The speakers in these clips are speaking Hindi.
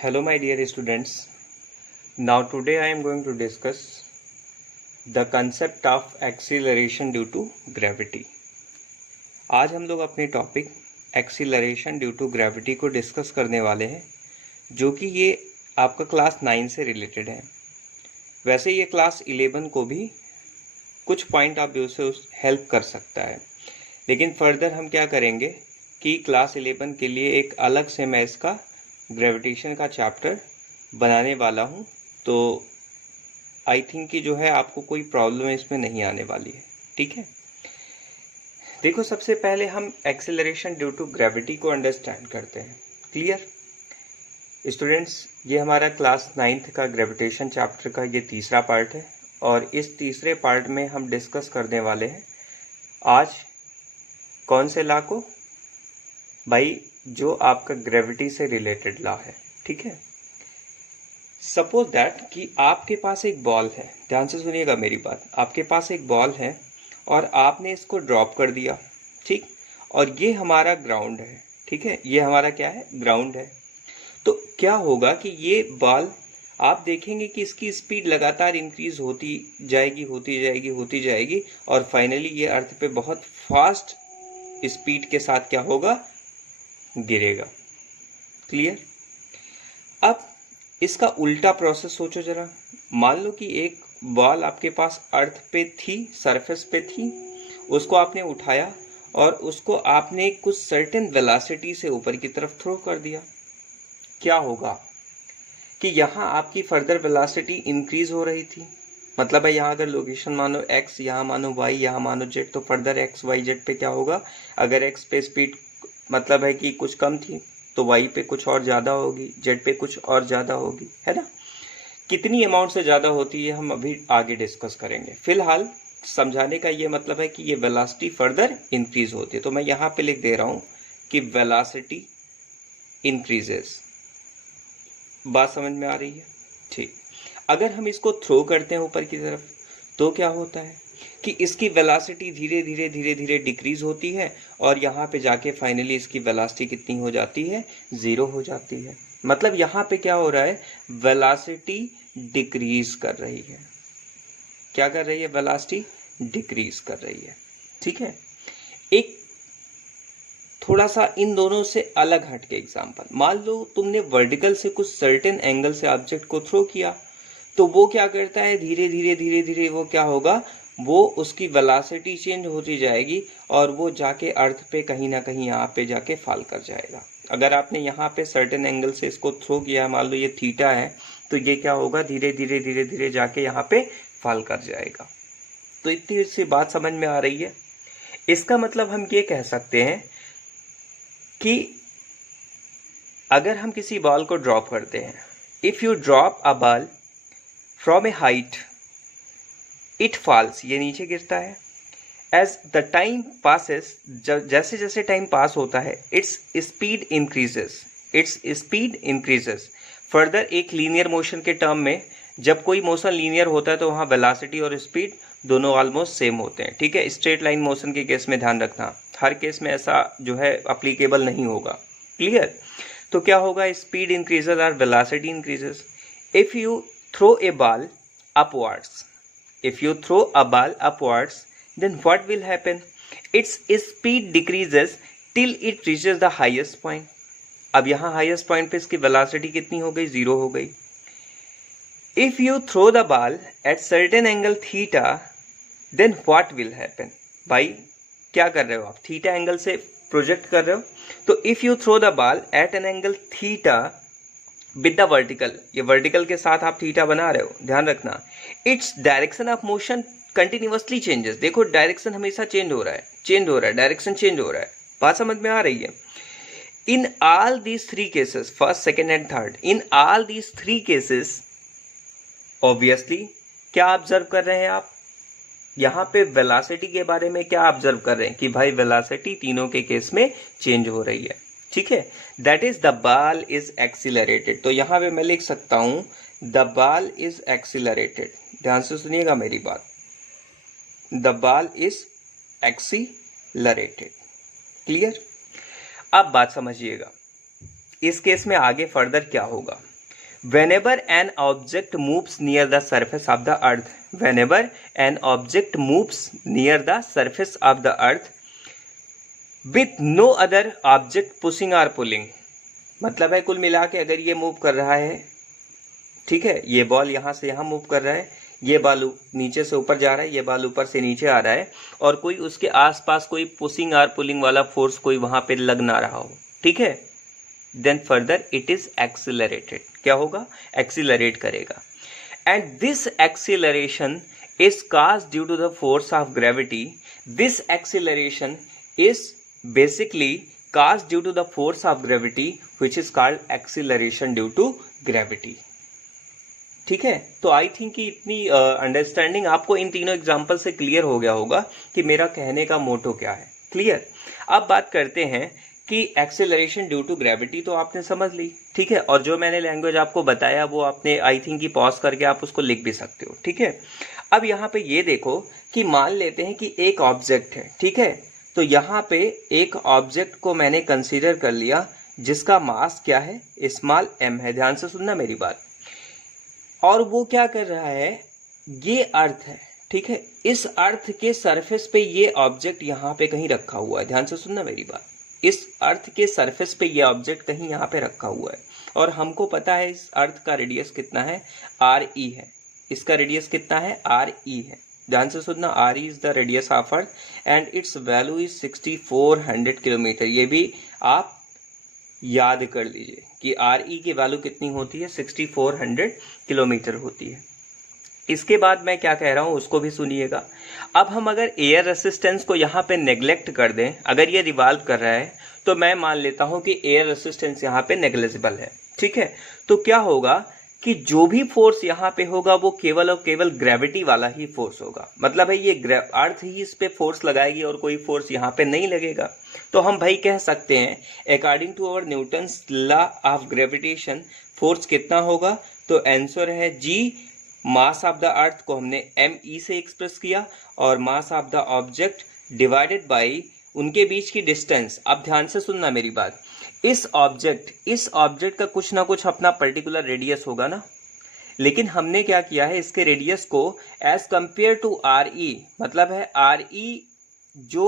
Hello my dear students. Now today I am going to discuss the concept of acceleration due to gravity. आज हम लोग अपने topic acceleration due to gravity को डिस्कस करने वाले हैं, जो कि ये आपका क्लास 9 से रिलेटेड है। वैसे ये क्लास 11 को भी कुछ पॉइंट ऑफ व्यू से हेल्प कर सकता है, लेकिन फर्दर हम क्या करेंगे कि क्लास 11 के लिए एक अलग से मैं इसका ग्रेविटेशन का चैप्टर बनाने वाला हूँ। तो आई थिंक कि जो है आपको कोई प्रॉब्लम इसमें नहीं आने वाली है। ठीक है, देखो सबसे पहले हम एक्सेलरेशन ड्यू टू ग्रेविटी को अंडरस्टैंड करते हैं। क्लियर स्टूडेंट्स, ये हमारा क्लास 9th का ग्रेविटेशन चैप्टर का ये तीसरा पार्ट है, और इस तीसरे पार्ट में हम डिस्कस करने वाले हैं आज कौन से लॉ को भाई, जो आपका ग्रेविटी से रिलेटेड लॉ है। ठीक है, सपोज दैट कि आपके पास एक बॉल है, ध्यान से सुनिएगा मेरी बात। आपके पास एक बॉल है और आपने इसको ड्रॉप कर दिया, ठीक, और ये हमारा ग्राउंड है। ठीक है, ये हमारा क्या है, ग्राउंड है। तो क्या होगा कि ये बॉल आप देखेंगे कि इसकी स्पीड लगातार इंक्रीज होती जाएगी और फाइनली ये अर्थ पे बहुत फास्ट स्पीड के साथ क्या होगा, गिरेगा। क्लियर। अब इसका उल्टा प्रोसेस सोचो जरा। मान लो कि एक बॉल आपके पास अर्थ पे थी, सरफेस पे थी, उसको आपने उठाया और उसको आपने कुछ सर्टेन वेलोसिटी से ऊपर की तरफ थ्रो कर दिया। क्या होगा कि यहाँ आपकी फर्दर वेलोसिटी इंक्रीज हो रही थी। मतलब है यहाँ अगर लोकेशन मानो x, यहाँ मानो y, यहाँ मानो z, तो फर्दर x y z पे क्या होगा, अगर x पे स्पीड मतलब है कि कुछ कम थी तो y पे कुछ और ज़्यादा होगी, z पे कुछ और ज़्यादा होगी, है ना। कितनी अमाउंट से ज़्यादा होती है हम अभी आगे डिस्कस करेंगे। फिलहाल समझाने का ये मतलब है कि ये वेलोसिटी फर्दर इंक्रीज होती है। तो मैं यहाँ पे लिख दे रहा हूँ कि वेलोसिटी इंक्रीजेस। बात समझ में आ रही है? ठीक। अगर हम इसको थ्रो करते हैं ऊपर की तरफ तो क्या होता है कि इसकी वेलोसिटी धीरे धीरे डिक्रीज होती है और यहाँ पे जाके फाइनली इसकी वेलोसिटी कितनी हो जाती है, 0 हो जाती है। मतलब यहाँ पे क्या हो रहा है, वेलोसिटी डिक्रीज कर रही है। क्या कर रही है, वेलोसिटी डिक्रीज कर रही है। ठीक है, एक थोड़ा सा इन दोनों से अलग हटके एग्जांपल, मान लो तुमने वर्टिकल से कुछ सर्टेन एंगल से ऑब्जेक्ट को थ्रो किया, तो वो क्या करता है, धीरे धीरे वो क्या होगा, वो उसकी वेलोसिटी चेंज होती जाएगी और वो जाके अर्थ पे कहीं ना कहीं यहाँ पे जाके फॉल कर जाएगा। अगर आपने यहाँ पे सर्टेन एंगल से इसको थ्रो किया, मान लो ये थीटा है, तो ये क्या होगा, धीरे धीरे जाके यहाँ पे फॉल कर जाएगा। तो इतनी सी बात समझ में आ रही है। इसका मतलब हम ये कह सकते हैं कि अगर हम किसी बॉल को ड्रॉप करते हैं, if you drop a ball from A height, it falls, ये नीचे गिरता है। एज द टाइम पासेस, जैसे जैसे टाइम पास होता है, इट्स स्पीड इंक्रीजेस। फर्दर एक लीनियर मोशन के टर्म में जब कोई मोशन लीनियर होता है तो वहाँ वेलोसिटी और स्पीड दोनों ऑलमोस्ट सेम होते हैं। ठीक है, स्ट्रेट लाइन मोशन के केस में ध्यान रखना, हर केस में ऐसा जो है अप्लीकेबल नहीं होगा। क्लियर। तो क्या होगा, स्पीड इंक्रीजेस और velocity increases. If you throw a ball upwards, if you throw a ball upwards, then what will happen, its speed decreases till it reaches the highest point. अब यहाँ highest point पे इसकी velocity कितनी हो गई, 0 हो गई। if you throw the ball at certain angle theta, then what will happen, भाई क्या कर रहे हो आप, थीटा एंगल से प्रोजेक्ट कर रहे हो, तो if you throw the ball at an angle theta with the vertical, ये वर्टिकल के साथ आप थीटा बना रहे हो, ध्यान रखना, its direction of motion continuously changes. देखो डायरेक्शन हमेशा चेंज हो रहा है, डायरेक्शन चेंज हो रहा है। बात समझ में आ रही है? In all these 3 cases, first, second and third, in all these 3 cases obviously क्या ऑब्जर्व कर रहे हैं आप, यहाँ पे वेलोसिटी के बारे में क्या ऑब्जर्व कर रहे हैं कि भाई वेलोसिटी तीनों के केस में चेंज हो रही है। ठीक है, that is the ball is accelerated. तो यहाँ पे मैं लिख सकता हूं द बॉल इज एक्सीलरेटेड। ध्यान से सुनिएगा मेरी बात, the ball is accelerated. Clear. अब बात समझिएगा, इस केस में आगे फर्दर क्या होगा। whenever an object moves near the surface of the earth, whenever an object moves near the surface of the earth with no other object pushing or pulling, मतलब है कुल मिला के अगर ये मूव कर रहा है, ठीक है, ये बॉल यहाँ से यहाँ मूव कर रहा है, ये बॉल नीचे से ऊपर जा रहा है, ये बॉल ऊपर से नीचे आ रहा है, और कोई उसके आसपास कोई पुशिंग और पुलिंग वाला फोर्स कोई वहां पे लग ना रहा हो, ठीक है, then further it is accelerated, क्या होगा, एक्सिलरेट करेगा। And this acceleration is caused due to the force of gravity, this acceleration is basically caused due to the force of gravity which is called acceleration due to gravity। ठीक है, तो आई थिंक कि इतनी अंडरस्टैंडिंग आपको इन तीनों एग्जांपल से क्लियर हो गया होगा कि मेरा कहने का मोटो क्या है। क्लियर। अब बात करते हैं कि एक्सेलरेशन ड्यू टू ग्रेविटी तो आपने समझ ली, ठीक है, और जो मैंने लैंग्वेज आपको बताया वो आपने आई थिंक कि पॉज करके आप उसको लिख भी सकते हो, ठीक है। अब यहाँ पे ये देखो कि मान लेते हैं कि एक ऑब्जेक्ट है, ठीक है, तो यहाँ पे एक ऑब्जेक्ट को मैंने कंसीडर कर लिया जिसका मास क्या है, स्मॉल m है, ध्यान से सुनना मेरी बात, और वो क्या कर रहा है, ये अर्थ है, ठीक है, इस अर्थ के सरफेस पे ये ऑब्जेक्ट यहाँ पे कहीं रखा हुआ है, ध्यान से सुनना मेरी बात, इस अर्थ के सरफेस पे ये ऑब्जेक्ट कहीं यहाँ पे रखा हुआ है, और हमको पता है इस अर्थ का रेडियस कितना है, RE है, इसका रेडियस कितना है, RE है, ध्यान से सुनना, RE is the radius of earth and it's value is 6400 kilometre. ये भी आप याद कर लीजिए कि RE की वैल्यू कितनी होती है, 6400 किलोमीटर होती है। इसके बाद मैं क्या कह रहा हूं उसको भी सुनिएगा। अब हम अगर एयर रेसिस्टेंस को यहाँ पे नेग्लेक्ट कर दें, अगर ये रिवॉल्व कर रहा है तो मैं मान लेता हूं कि एयर रेसिस्टेंस यहाँ पे नेग्लिजिबल है, ठीक है, तो क्या होगा कि जो भी फोर्स यहाँ पे होगा वो केवल और केवल ग्रेविटी वाला ही फोर्स होगा, मतलब है ये अर्थ ही इस पे फोर्स लगाएगी और कोई फोर्स यहाँ पे नहीं लगेगा। तो हम भाई कह सकते हैं according to our Newton's law of gravitation force कितना होगा, तो आंसर है G, mass of the earth को हमने ME से एक्सप्रेस किया और mass of the object divided by उनके बीच की डिस्टेंस। अब ध्यान से सुनना मेरी बात, इस ऑब्जेक्ट का कुछ ना कुछ अपना पर्टिकुलर रेडियस होगा ना, लेकिन हमने क्या किया है, इसके रेडियस को एज कंपेयर टू RE, मतलब है RE जो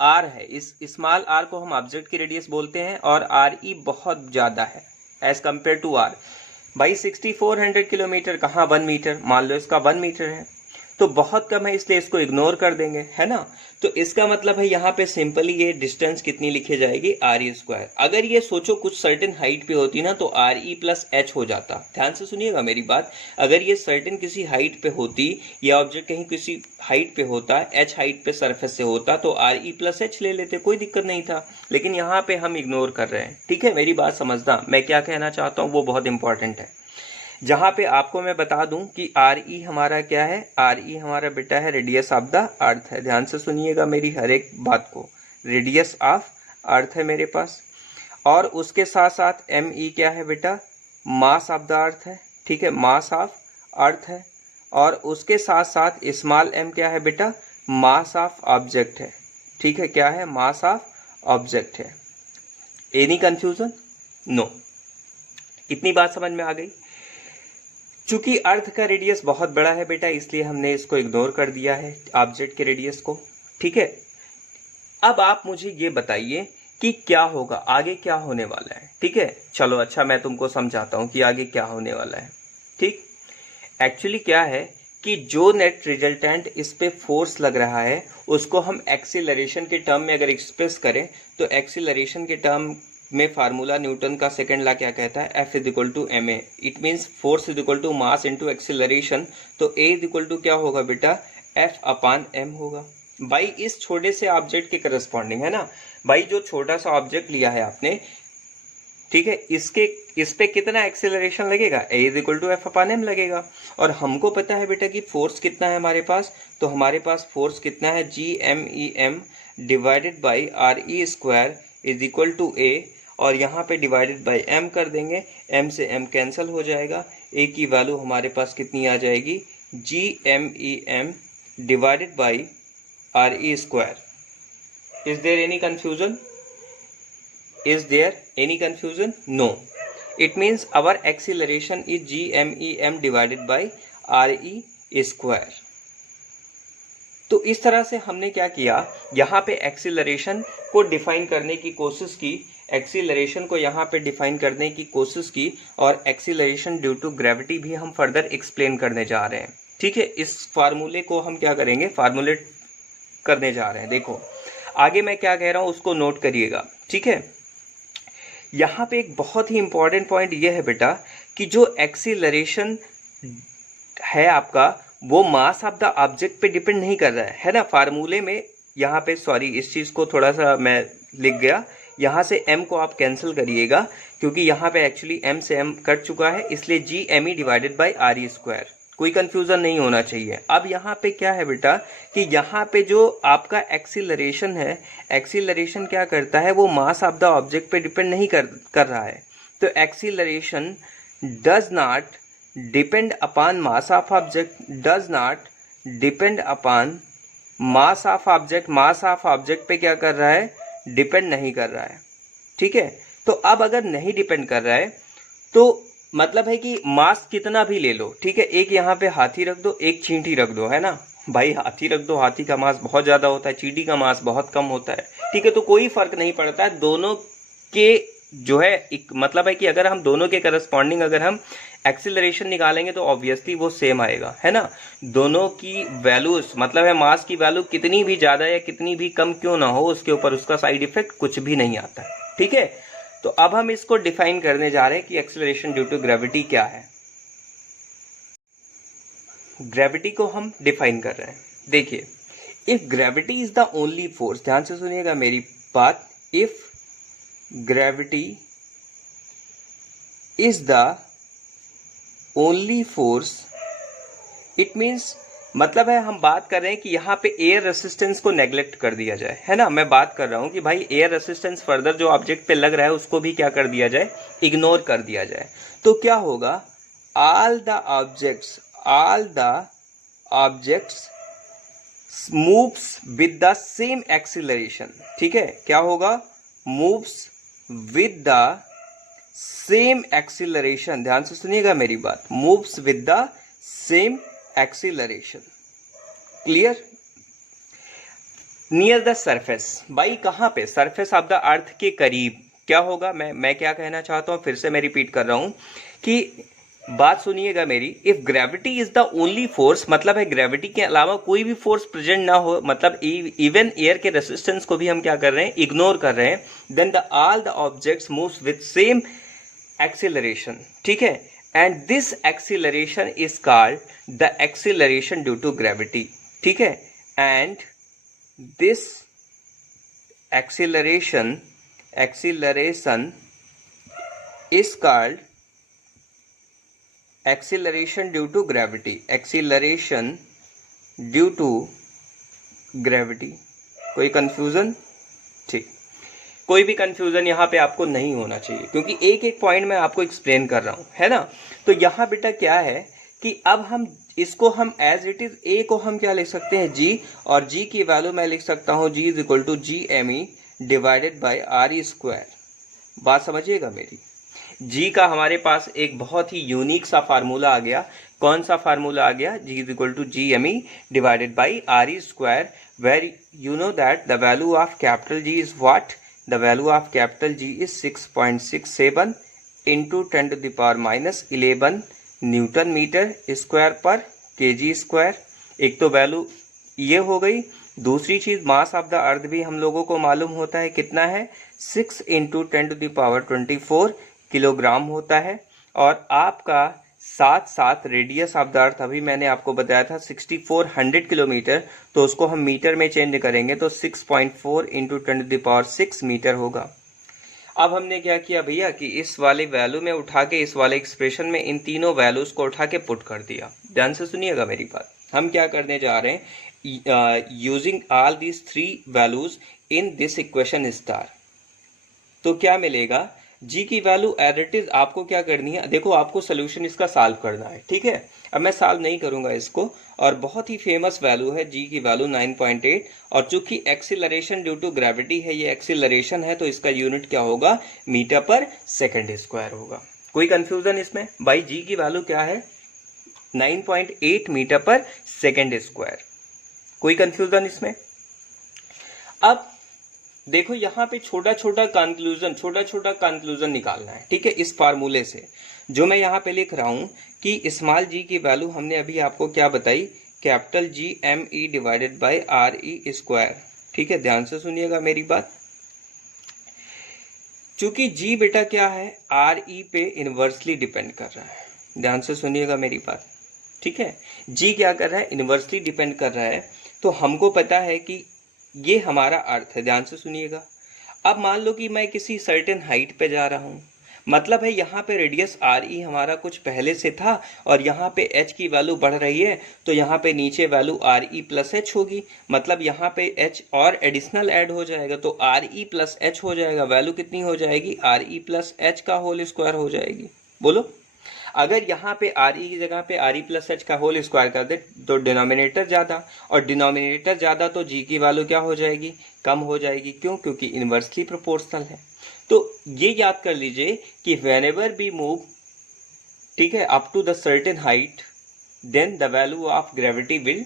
R है, इस स्मॉल r को हम ऑब्जेक्ट की रेडियस बोलते हैं और RE बहुत ज्यादा है एज कंपेयर टू R। भाई 6400 किलोमीटर कहाँ 1 मीटर, मान लो इसका 1 मीटर है तो बहुत कम है, इसलिए इसको इग्नोर कर देंगे, है ना। तो इसका मतलब है यहाँ पे सिंपली ये डिस्टेंस कितनी लिखी जाएगी, RE²। अगर ये सोचो कुछ सर्टेन हाइट पे होती ना तो RE + H हो जाता। ध्यान से सुनिएगा मेरी बात, अगर ये सर्टेन किसी हाइट पे होती, ये ऑब्जेक्ट कहीं किसी हाइट पे होता, H हाइट पे सरफेस से होता तो RE + H ले लेते, कोई दिक्कत नहीं था, लेकिन यहाँ पे हम इग्नोर कर रहे हैं, ठीक है। मेरी बात समझना, मैं क्या कहना चाहता हूँ वो बहुत इंपॉर्टेंट है। जहां पे आपको मैं बता दूं कि RE हमारा क्या है, RE हमारा बेटा है रेडियस ऑफ द अर्थ है, ध्यान से सुनिएगा मेरी हर एक बात को, रेडियस ऑफ अर्थ है मेरे पास, और उसके साथ साथ ME क्या है बेटा, मास ऑफ द अर्थ है, ठीक है, मास ऑफ अर्थ है, और उसके साथ साथ स्मॉल m क्या है बेटा, मास ऑफ ऑब्जेक्ट है, ठीक है, क्या है, मास ऑफ ऑब्जेक्ट है। Any confusion? नो। इतनी बात समझ में आ गई। चूंकि अर्थ का रेडियस बहुत बड़ा है बेटा, इसलिए हमने इसको इग्नोर कर दिया है ऑब्जेक्ट के रेडियस को, ठीक है। अब आप मुझे ये बताइए कि क्या होगा आगे, क्या होने वाला है, ठीक है। चलो अच्छा मैं तुमको समझाता हूं कि आगे क्या होने वाला है, ठीक। एक्चुअली क्या है कि जो नेट रिजल्टेंट इस पे फोर्स लग रहा है उसको हम एक्सीलरेशन के टर्म में अगर एक्सप्रेस करें तो एक्सीलरेशन के टर्म में फार्मूला न्यूटन का सेकंड लॉ क्या कहता है, F = ma। It means force = mass into acceleration, तो A क्या होगा बेटा, F/m होगा। भाई इस छोटे से ऑब्जेक्ट के करस्पॉन्डिंग है ना, भाई जो छोटा सा ऑब्जेक्ट लिया है आपने, ठीक है, इस पे कितना एक्सीलरेशन लगेगा, A = F/m लगेगा, और हमको पता है बेटा कि फोर्स कितना है हमारे पास, तो हमारे पास फोर्स कितना है, Gmem divided by RE² = A, और यहाँ पे डिवाइडेड बाई m कर देंगे, m से m कैंसिल हो जाएगा, a की वैल्यू हमारे पास कितनी आ जाएगी, Gmem divided by RE²। Is there any confusion, is there any confusion? No. It means our acceleration is GMEM divided by RE square. तो इस तरह से हमने क्या किया, यहाँ पे एक्सीलरेशन को डिफाइन करने की कोशिश की, एक्सीलरेशन को यहाँ पे डिफाइन करने की कोशिश की, और एक्सीलरेशन ड्यू टू ग्रेविटी भी हम फर्दर एक्सप्लेन करने जा रहे हैं। ठीक है, इस फार्मूले को हम क्या करेंगे, फार्मूलेट करने जा रहे हैं। देखो आगे मैं क्या कह रहा हूँ उसको नोट करिएगा। ठीक है, यहाँ पे एक बहुत ही इंपॉर्टेंट पॉइंट ये है बेटा कि जो एक्सीलरेशन है आपका वो मास ऑफ द ऑब्जेक्ट पे डिपेंड नहीं कर रहा है ना। फार्मूले में यहाँ पे, सॉरी इस चीज़ को थोड़ा सा मैं लिख गया, यहाँ से m को आप कैंसिल करिएगा क्योंकि यहाँ पे एक्चुअली m से m कट चुका है, इसलिए GME divided by RE square. कोई कंफ्यूजन नहीं होना चाहिए। अब यहाँ पे क्या है बेटा कि यहाँ पे जो आपका एक्सीलरेशन है, एक्सीलरेशन क्या करता है, वो मास ऑफ द ऑब्जेक्ट पे डिपेंड नहीं कर रहा है। तो acceleration does not depend upon mass of object, does not depend upon mass of object. Mass of object पे क्या कर रहा है, डिपेंड नहीं कर रहा है। ठीक है, तो अब अगर नहीं डिपेंड कर रहा है तो मतलब है कि मास कितना भी ले लो, ठीक है, एक यहाँ पे हाथी रख दो, एक चींटी रख दो, है ना भाई, हाथी रख दो, हाथी का मास बहुत ज्यादा होता है, चींटी का मास बहुत कम होता है। ठीक है, तो कोई फर्क नहीं पड़ता है, दोनों के जो है एक मतलब है कि अगर हम दोनों के करस्पॉन्डिंग अगर हम एक्सीलरेशन निकालेंगे तो ऑब्वियसली वो सेम आएगा, है ना। दोनों की वैल्यूज मतलब है मास की वैल्यू कितनी भी ज्यादा या कितनी भी कम क्यों ना हो, उसके ऊपर उसका साइड इफेक्ट कुछ भी नहीं आता है। ठीक है, तो अब हम इसको डिफाइन करने जा रहे हैं कि एक्सीलरेशन ड्यू टू ग्रेविटी क्या है। ग्रेविटी को हम डिफाइन कर रहे हैं। देखिए, if gravity is the only force, ध्यान से सुनिएगा मेरी बात, if gravity is the only force, it means मतलब है हम बात कर रहे हैं कि यहाँ पे एयर रेसिस्टेंस को नेग्लेक्ट कर दिया जाए, है ना। मैं बात कर रहा हूं कि भाई एयर रेसिस्टेंस फर्दर जो ऑब्जेक्ट पे लग रहा है उसको भी क्या कर दिया जाए, इग्नोर कर दिया जाए। तो क्या होगा, all the objects moves with the same acceleration. ठीक है, क्या होगा, moves with the same acceleration, ध्यान से सुनिएगा मेरी बात, moves with the same acceleration. Clear, near the surface, भाई कहां पे, सरफेस ऑफ द अर्थ के करीब क्या होगा, मैं क्या कहना चाहता हूं, फिर से मैं रिपीट कर रहा हूं कि बात सुनिएगा मेरी। If gravity is the only force, मतलब है ग्रेविटी के अलावा कोई भी फोर्स प्रेजेंट ना हो, मतलब इवन एयर के रेसिस्टेंस को भी हम क्या कर रहे हैं, इग्नोर कर रहे हैं, then the all the objects moves with same acceleration. ठीक है, and this acceleration is called the acceleration due to gravity। ठीक है, and this acceleration is called acceleration due to gravity, acceleration due to gravity। कोई कंफ्यूजन, ठीक, कोई भी कंफ्यूजन यहाँ पे आपको नहीं होना चाहिए क्योंकि एक एक पॉइंट मैं आपको एक्सप्लेन कर रहा हूँ, है ना। तो यहाँ बेटा क्या है कि अब हम इसको हम एज इट इज, ए को हम क्या लिख सकते हैं, जी, और जी की वैल्यू मैं लिख सकता हूँ g is equal to GME divided by RE square. बात समझिएगा मेरी, जी का हमारे पास एक बहुत ही यूनिक सा फार्मूला आ गया। कौन सा फार्मूला आ गया, g is equal to GME divided by RE square, where you know that the value of capital G is what, the value of capital G is 6.67 into 10 to the power minus 11 newton metre square पर kg स्क्वायर। एक तो वैल्यू ये हो गई, दूसरी चीज मास ऑफ द अर्थ भी हम लोगों को मालूम होता है कितना है, 6 into 10 to the power 24 kilogram होता है। और आपका साथ साथ रेडियस ऑफ द अर्थ अभी मैंने आपको बताया था 6400 किलोमीटर, तो उसको हम मीटर में चेंज करेंगे तो 6.4 into 10 to the power 6 metre होगा। अब हमने क्या किया भैया कि इस वाले वैल्यू में उठा के इस वाले एक्सप्रेशन में इन तीनों वैल्यूज को उठा के पुट कर दिया। ध्यान से सुनिएगा मेरी बात, हम क्या करने जा रहे हैं, using all these 3 values in this equation star. तो क्या मिलेगा, जी की वैल्यू एज इट इज आपको क्या करनी है, देखो आपको सोल्यूशन इसका सॉल्व करना है। ठीक है, अब मैं सॉल्व नहीं करूंगा इसको, और बहुत ही फेमस वैल्यू है जी की वैल्यू 9.8, और चूंकि एक्सीलरेशन ड्यू टू ग्रेविटी है, ये एक्सीलरेशन है तो इसका यूनिट क्या होगा, मीटर पर सेकंड स्क्वायर होगा। कोई कंफ्यूजन इसमें? भाई जी की वैल्यू क्या है? 9.8 मीटर पर सेकेंड स्क्वायर। कोई कंफ्यूजन इसमें? अब देखो यहाँ पे छोटा छोटा कंक्लूजन निकालना है, ठीक है, इस फार्मूले से जो मैं यहाँ पे लिख रहा हूं कि स्मॉल जी की वैल्यू हमने अभी आपको क्या बताई, capital G M E divided by R E square. ठीक है, ध्यान से सुनिएगा मेरी बात। चूंकि जी बेटा क्या है, आर ई पे इनवर्सली डिपेंड कर रहा है। ध्यान से सुनिएगा मेरी बात, ठीक है। जी क्या कर रहा है, इनवर्सली डिपेंड कर रहा है। तो हमको पता है कि ये हमारा अर्थ है। ध्यान से सुनिएगा। अब मान लो कि मैं किसी सर्टेन हाइट पे जा रहा हूँ, मतलब है यहाँ पे रेडियस आर ई हमारा कुछ पहले से था और यहाँ पे एच की वैल्यू बढ़ रही है, तो यहाँ पे नीचे value R E plus H होगी, मतलब यहाँ पे एच और एडिशनल ऐड हो जाएगा, तो आर ई प्लस एच हो जाएगा। वैल्यू कितनी हो जाएगी, आर ई प्लस एच का होल स्क्वायर हो जाएगी। बोलो, अगर यहाँ पे आर ई की जगह पे आर ई प्लस एच का होल स्क्वायर कर दे तो डिनोमिनेटर ज्यादा, और डिनोमिनेटर ज्यादा तो जी की वैल्यू क्या हो जाएगी, कम हो जाएगी। क्यों? क्योंकि इनवर्सली प्रोपोर्शनल है। तो ये याद कर लीजिए कि व्हेनेवर वी मूव, ठीक है, up to the certain height, then the value of gravity will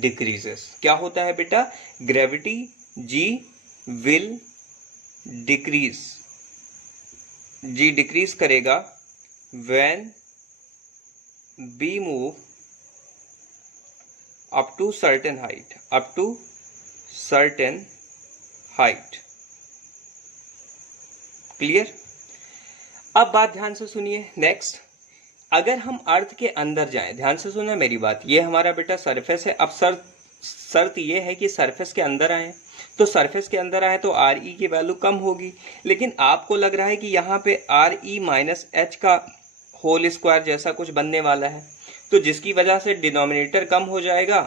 decreases. क्या होता है बेटा, gravity G will decrease, G decrease करेगा when we move up to certain height, up to certain height। Clear? अब बात ध्यान से सुनिए। नेक्स्ट, अगर हम अर्थ के अंदर जाएं, ध्यान से सुना मेरी बात, ये हमारा बेटा सरफेस है। अब शर्त ये है कि सरफेस के अंदर आए, तो सरफेस के अंदर आए तो आर ई की वैल्यू कम होगी, लेकिन आपको लग रहा है कि यहाँ पे आर ई माइनस एच का होल स्क्वायर जैसा कुछ बनने वाला है, तो जिसकी वजह से डिनोमिनेटर कम हो जाएगा,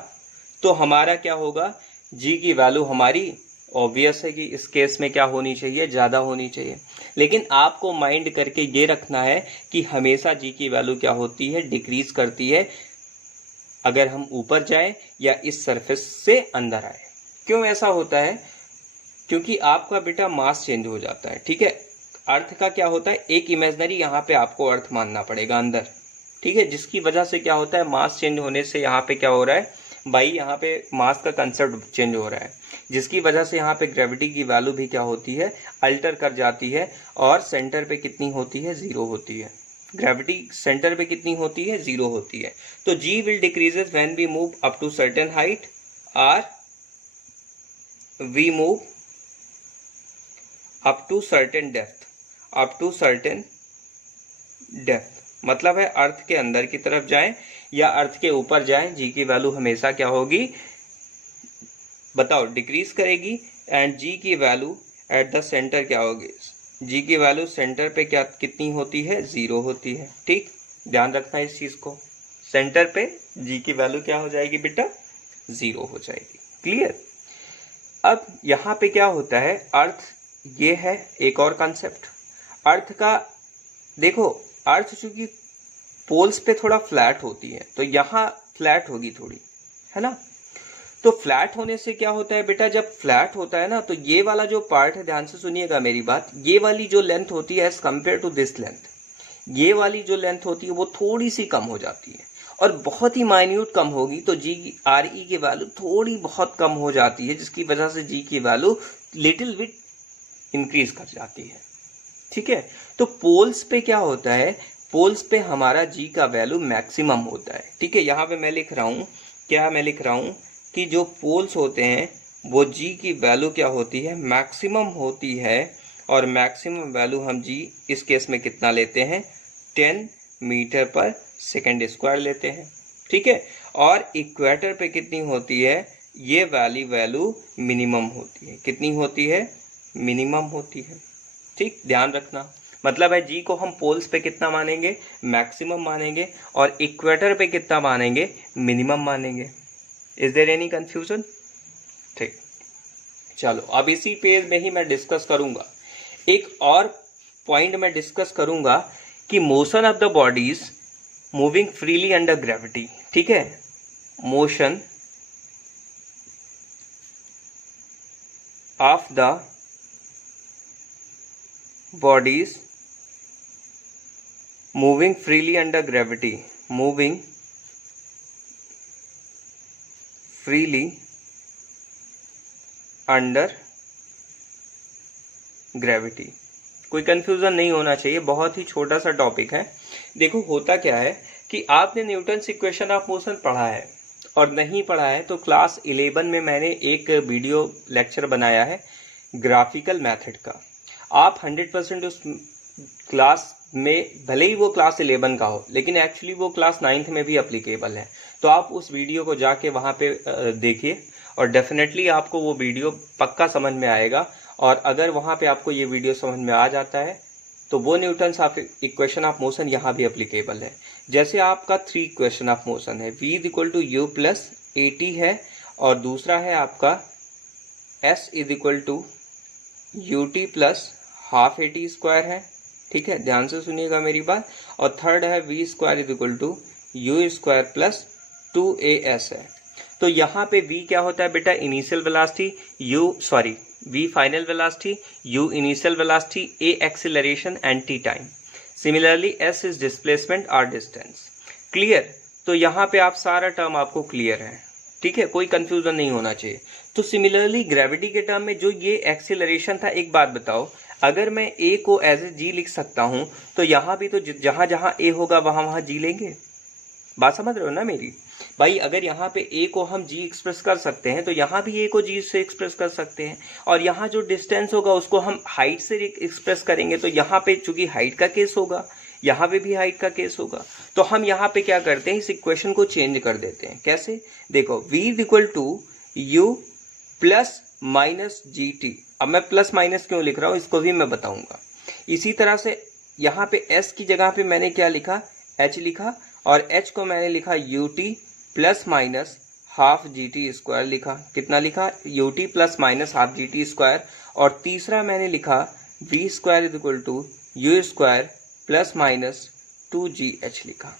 तो हमारा क्या होगा, जी की वैल्यू हमारी ऑब्वियस है कि इस केस में क्या होनी चाहिए, ज्यादा होनी चाहिए। लेकिन आपको माइंड करके ये रखना है कि हमेशा जी की वैल्यू क्या होती है, डिक्रीज करती है, अगर हम ऊपर जाएं या इस सरफेस से अंदर आए। क्यों ऐसा होता है? क्योंकि आपका बेटा मास चेंज हो जाता है, ठीक है। अर्थ का क्या होता है, एक इमेजनरी यहाँ पे आपको अर्थ मानना पड़ेगा अंदर, ठीक है, जिसकी वजह से क्या होता है, मास चेंज होने से यहाँ पे क्या हो रहा है भाई, यहाँ पे मास का कंसेप्ट चेंज हो रहा है, जिसकी वजह से यहाँ पे ग्रेविटी की वैल्यू भी क्या होती है, अल्टर कर जाती है, और सेंटर पे कितनी होती है, जीरो होती है। ग्रेविटी सेंटर पे कितनी होती है, जीरो होती है। तो g will decreases when we move up to certain height, or we move up to certain depth, up to certain depth, मतलब है अर्थ के अंदर की तरफ जाएं या अर्थ के ऊपर जाएं, जी की वैल्यू हमेशा क्या होगी, बताओ, डिक्रीज करेगी। एंड जी की वैल्यू एट द सेंटर क्या होगी, जी की वैल्यू सेंटर पे क्या कितनी होती है, जीरो होती है। ठीक, ध्यान रखना इस चीज को, सेंटर पे जी की वैल्यू क्या हो जाएगी बेटा, जीरो हो जाएगी। क्लियर? अब यहाँ पे क्या होता है, अर्थ ये है एक और कंसेप्ट अर्थ का। देखो, अर्थ चूंकि पोल्स पे थोड़ा फ्लैट होती है, तो यहाँ फ्लैट होगी थोड़ी, है ना। तो फ्लैट होने से क्या होता है बेटा, जब फ्लैट होता है ना, तो ये वाला जो पार्ट है, ध्यान से सुनिएगा मेरी बात, ये वाली जो लेंथ होती है as compare to this length, ये वाली जो लेंथ होती है वो थोड़ी सी कम हो जाती है, और बहुत ही माइन्यूट कम होगी, तो जी आर ई की वैल्यू थोड़ी बहुत कम हो जाती है, जिसकी वजह से जी की वैल्यू लिटिल बिट इंक्रीज कर जाती है। ठीक है, तो पोल्स पे क्या होता है, पोल्स पे हमारा जी का वैल्यू मैक्सिमम होता है। ठीक है, यहाँ पे मैं लिख रहा हूँ, क्या मैं लिख रहा हूँ कि जो पोल्स होते हैं वो जी की वैल्यू क्या होती है, मैक्सिमम होती है, और मैक्सिमम वैल्यू हम जी इस केस में कितना लेते हैं, 10 मीटर पर सेकेंड स्क्वायर लेते हैं। ठीक है, और इक्वेटर पे कितनी होती है, ये वाली वैल्यू मिनिमम होती है। कितनी होती है, मिनिमम होती है। ठीक, ध्यान रखना, मतलब है जी को हम पोल्स पे कितना मानेंगे, मैक्सिमम मानेंगे, और इक्वेटर पे कितना मानेंगे, मिनिमम मानेंगे। Is there any confusion? ठीक, चलो अब इसी पेज में ही मैं डिस्कस करूंगा, एक और पॉइंट मैं डिस्कस करूंगा कि motion of the bodies moving freely under gravity. ठीक है, motion of the bodies moving freely under gravity, moving freely under gravity. कोई कंफ्यूजन नहीं होना चाहिए, बहुत ही छोटा सा टॉपिक है। देखो होता क्या है कि आपने न्यूटन्स इक्वेशन ऑफ मोशन पढ़ा है और नहीं पढ़ा है तो क्लास 11 में मैंने एक वीडियो लेक्चर बनाया है ग्राफिकल मेथड का। आप 100% उस क्लास में, भले ही वो क्लास 11 का हो लेकिन एक्चुअली वो क्लास 9th में भी अप्लीकेबल है, तो आप उस वीडियो को जाके वहां पे देखिए और डेफिनेटली आपको वो वीडियो पक्का समझ में आएगा। और अगर वहां पे आपको ये वीडियो समझ में आ जाता है तो वो Newton's of equation of motion यहाँ भी अप्लीकेबल है। जैसे आपका 3 इक्वेशन ऑफ मोशन है, v equal to u plus a t है और दूसरा है आपका s is equal to u t plus half a t square है। ठीक है, ध्यान से सुनिएगा मेरी बात। और थर्ड है v square is equal to u square plus 2as है। तो यहाँ पे v क्या होता है बेटा, initial velocity, v final velocity, u initial velocity, a acceleration and t time. Similarly s is displacement और डिस्टेंस। क्लियर? तो यहाँ पे आप सारा टर्म आपको क्लियर है। ठीक है, कोई कंफ्यूजन नहीं होना चाहिए। तो सिमिलरली ग्रेविटी के टर्म में जो ये एक्सीलरेशन था, एक बात बताओ, अगर मैं a को एज ए g लिख सकता हूं तो यहाँ भी तो जहां जहां a होगा वहां वहां g लेंगे। बात समझ रहे हो ना मेरी भाई? अगर यहाँ पे a को हम g एक्सप्रेस कर सकते हैं तो यहाँ भी a को g से एक्सप्रेस कर सकते हैं। और यहाँ जो डिस्टेंस होगा उसको हम हाइट से एक्सप्रेस करेंगे, तो यहाँ पे चूंकि हाइट का केस होगा, यहाँ पे भी हाइट का केस होगा। तो हम यहाँ पे क्या करते हैं, इस इक्वेशन को चेंज कर देते हैं। कैसे? देखो, v equal to u plus minus g t. अब मैं प्लस माइनस क्यों लिख रहा हूँ इसको भी मैं बताऊंगा। इसी तरह से यहाँ पे s की जगह पे मैंने क्या लिखा, h लिखा, और h को मैंने लिखा u t plus minus half g t square लिखा। कितना लिखा? U t plus minus half g t square. और तीसरा मैंने लिखा v square is equal to u square plus minus 2gh लिखा।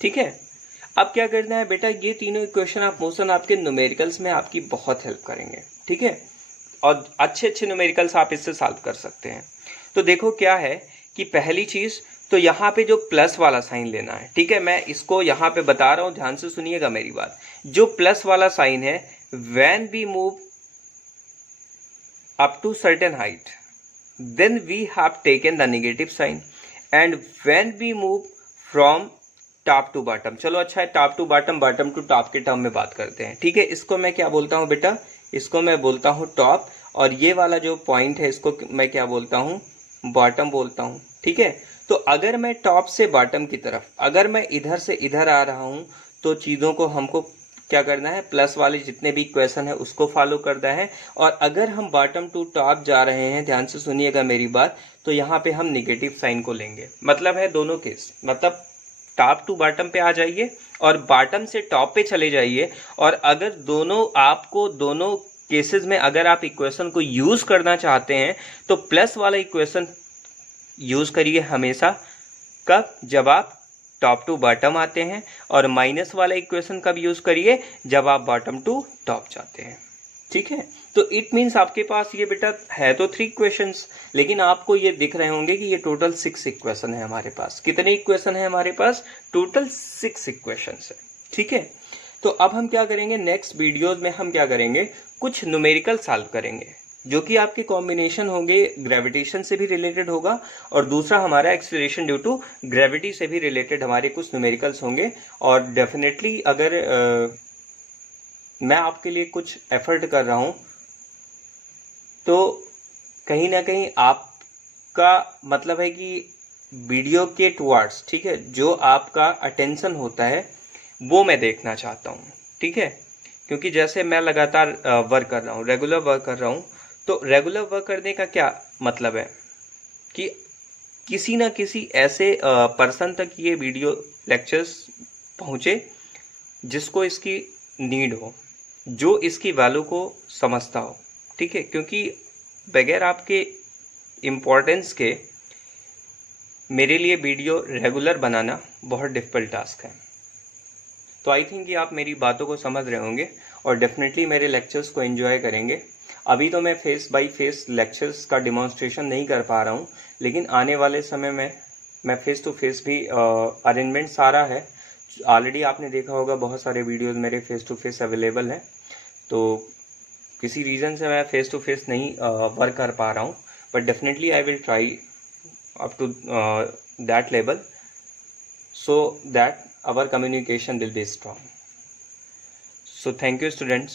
ठीक है, अब क्या करना है बेटा, ये तीनों इक्वेशन ऑफ मोशन आपके न्यूमेरिकल्स में आपकी बहुत हेल्प करेंगे। ठीक है, और अच्छे अच्छे न्यूमेरिकल्स आप इससे सॉल्व कर सकते हैं। तो देखो क्या है कि पहली चीज तो यहाँ पे जो प्लस वाला साइन लेना है। ठीक है, मैं इसको यहाँ पे बता रहा हूँ, ध्यान से सुनिएगा मेरी बात। जो प्लस वाला साइन है, when we move up to certain height then we have taken the negative sign, and when we move from top to bottom. चलो अच्छा है, top to bottom, bottom to top के टर्म में बात करते हैं। ठीक है, इसको मैं क्या बोलता हूँ बेटा, इसको मैं बोलता हूँ टॉप, और ये वाला जो पॉइंट है इसको मैं क्या बोलता हूँ, बॉटम बोलता हूँ। ठीक है, तो अगर मैं टॉप से बॉटम की तरफ, अगर मैं इधर से इधर आ रहा हूं तो चीजों को हमको क्या करना है, प्लस वाले जितने भी इक्वेशन है उसको फॉलो करना है। और अगर हम बॉटम टू टॉप जा रहे हैं, ध्यान से सुनिएगा मेरी बात, तो यहाँ पे हम निगेटिव साइन को लेंगे। मतलब है दोनों केस, मतलब टॉप टू बॉटम पे आ जाइए और बॉटम से टॉप पे चले जाइए। और अगर दोनों, आपको दोनों केसेस में अगर आप इक्वेशन को यूज करना चाहते हैं तो प्लस वाला इक्वेशन यूज करिए हमेशा। कब? जब आप टॉप टू बॉटम आते हैं। और माइनस वाला इक्वेशन कब यूज करिए, जब आप बॉटम टू टॉप जाते हैं। ठीक है, तो इट मीन्स आपके पास ये बेटा है तो 3 इक्वेशंस, लेकिन आपको ये दिख रहे होंगे कि ये टोटल 6 इक्वेशन है हमारे पास। कितने इक्वेशन है हमारे पास? टोटल 6 इक्वेशंस है। ठीक है, तो अब हम क्या करेंगे, नेक्स्ट वीडियोज में हम क्या करेंगे, कुछ न्यूमेरिकल सॉल्व करेंगे जो कि आपके कॉम्बिनेशन होंगे, ग्रेविटेशन से भी रिलेटेड होगा, और दूसरा हमारा एक्सीलरेशन ड्यू टू ग्रेविटी से भी रिलेटेड हमारे कुछ न्यूमेरिकल्स होंगे। और डेफिनेटली अगर मैं आपके लिए कुछ एफर्ट कर रहा हूं तो कहीं ना कहीं आपका मतलब है कि वीडियो के टुवर्ड्स, ठीक है, जो आपका अटेंशन होता है वो मैं देखना चाहता हूं। ठीक है, क्योंकि जैसे मैं लगातार वर्क कर रहा हूं, रेगुलर वर्क कर रहा हूं, तो रेगुलर वर्क करने का क्या मतलब है कि किसी ना किसी ऐसे पर्सन तक ये वीडियो लेक्चर्स पहुंचे जिसको इसकी नीड हो, जो इसकी वैल्यू को समझता हो। ठीक है, क्योंकि बगैर आपके इम्पोर्टेंस के मेरे लिए वीडियो रेगुलर बनाना बहुत डिफिकल्ट टास्क है। तो आई थिंक कि आप मेरी बातों को समझ रहे होंगे और डेफिनेटली मेरे लेक्चर्स को एंजॉय करेंगे। अभी तो मैं फेस बाय फेस लेक्चर्स का डिमॉन्स्ट्रेशन नहीं कर पा रहा हूँ, लेकिन आने वाले समय में मैं फेस टू फेस भी अरेंजमेंट सारा है, ऑलरेडी आपने देखा होगा, बहुत सारे वीडियोस मेरे फेस टू फेस अवेलेबल हैं। तो किसी रीज़न से मैं फेस टू फेस नहीं वर्क कर पा रहा हूँ, but definitely I will try up to that level so that our communication will be strong. So thank you students.